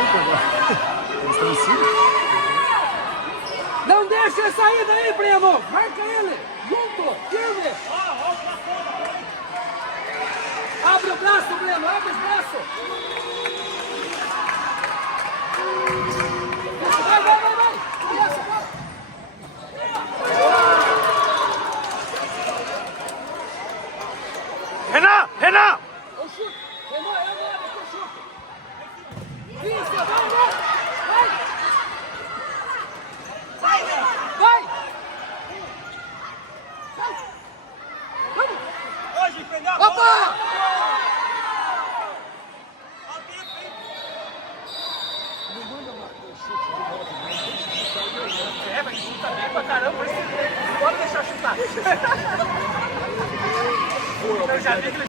Eles estão em cima. Não deixa ele sair daí, primo! Marca ele! Junto! Firme! Abre o braço, Breno! Abre os braços! Isso, vai! Isso, vai! Renan! O chute! Renan, é o chute! Isso, vai! Hoje, prendeu a bola! Opa! Não manda marcar o chute de volta, não. Mas chuta bem pra caramba, mas não pode deixar chutar. Eu já vi que ele